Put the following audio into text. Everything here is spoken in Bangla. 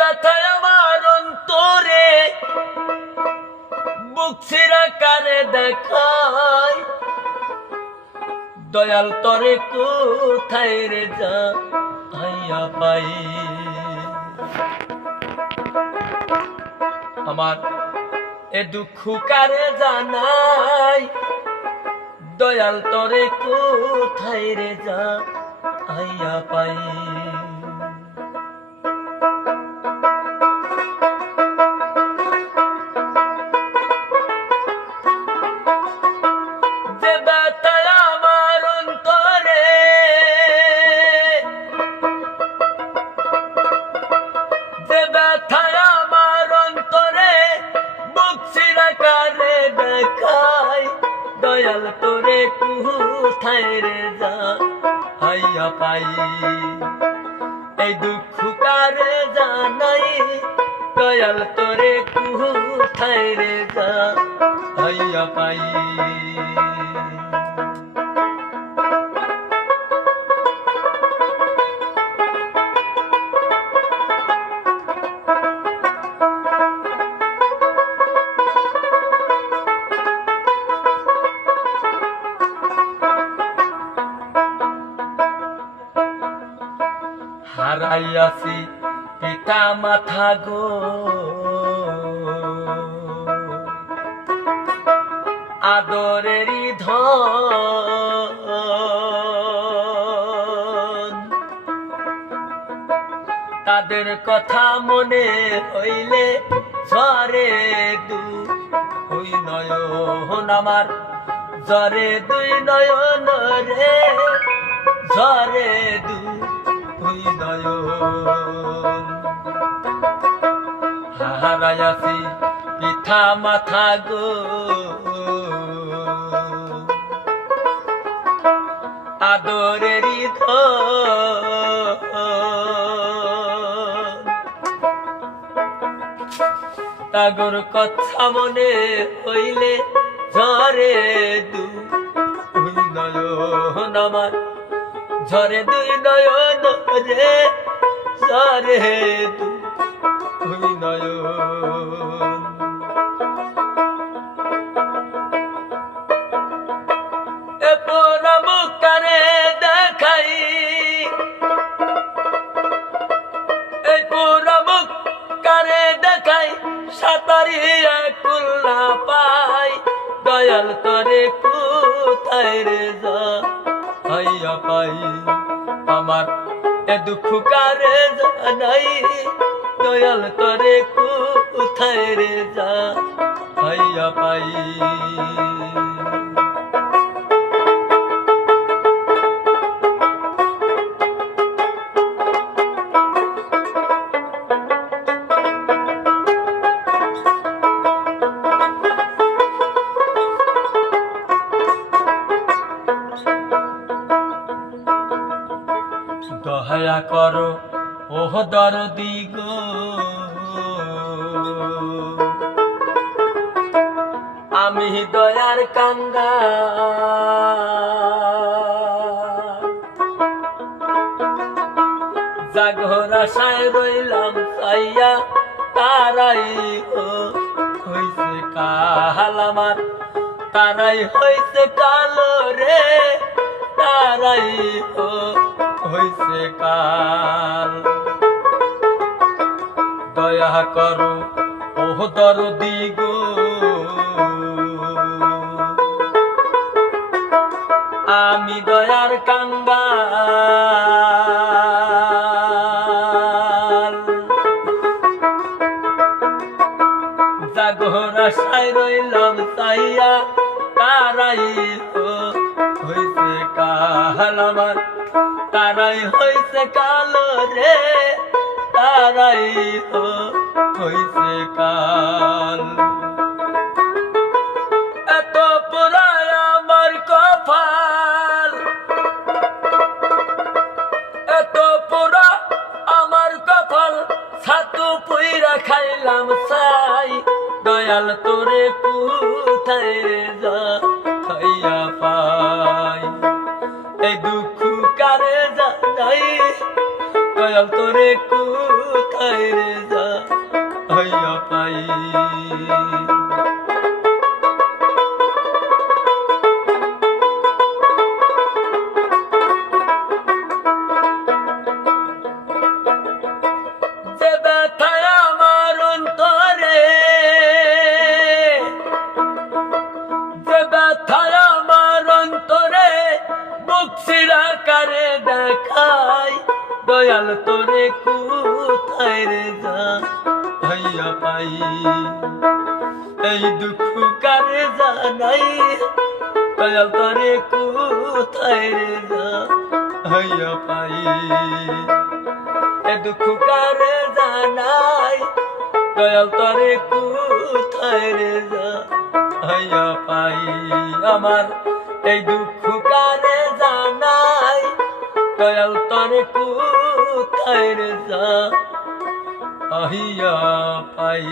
ব্যথায় আমার অন্তরে বুক ছিঁড়া কারে দেখায়, দয়াল তরে কোথায় রে যা আইয়া পাই। আমার এ দুঃখ কারে জানাই, দয়াল তরে কোথায় রে যা আইয়া পাই। যে ব্যথায় আমার অন্তরে যে ব্যথায় আমার অন্তরে বুক ছিঁড়া কারে দেখায়, দয়াল তোরে কোথায় রে যা আইয়া পাই। এই দুঃখ কারে জানাই, দয়াল তোরে কোথায় রে যা আইয়া পাই। হারাইয়াছি পিতা মাথা গো, আদরেরই ধন, তাদের কথা মনে হইলে ঝরে দুই নয়ন আমার, ঝরে দুই নয়ন রে, ঝরে দুই নয়ন। হারাইয়াছি পিতা মাথা গো, আদরেরই ধন, তাগর কথা মনে হইলে ঝরে দুই নয়ন আমার, ঝরে দুই নয়ন রে, ঝরে দুই নয়ন। এ পোড়া মুখ কারে দেখাই, এই পোড়া মুখ কারে দেখাই, সাঁতারিয়া কুল না পাই, দয়াল তরে কোথায় রে যা আইয়া পাই। আমার এ দুঃখ কারে জানাই, দয়াল তরে কোথায় রে যা আইয়া পাই। দয়া করো ওহ দরদি গো, আমি দয়ার কাঙ্গা, জাগর আশায় রইলাম চাইয়া, তারাই হইছে কাল আমার, তারাই হইছে কালো রে, তারাই হইছে কাল। দয়া করো ওহ দরদি গো, আমি দয়ার কাঙ্গাল, জাগর আশায় রইলাম চাইয়া, তারাই হইছে কাল আমার, তারাই হইছে কালো রে, তারাই হইছে কাল। এত পুরায় আমার কপাল, এত পুরা আমার কপাল, ছাতু পুইরা খাইলাম ছাই, দয়াল তোরে কোথায় যা খাইয়া পাই। এই দুঃখ কারে জানাই, দয়াল দয়াল তোরে কোথায় রে যা হইয়া পাই যে ব্যথায় আমার অন্তরে যে ব্যথায় আমার অন্তরে বুক চিরা কারে দেখাই দয়াল তোরে কোথায় রে যা হইয়া পাই এই দুঃখ কারে জানাই দয়াল তোরে কোথায় রে যা হইয়া পাই এ দুঃখ কারে জানাই দয়াল তোরে কোথায় রে যা হইয়া পাই আমার এই দুঃখ কারে জানাই দয়াল তোরে কোথায় রে যা হইয়া পাই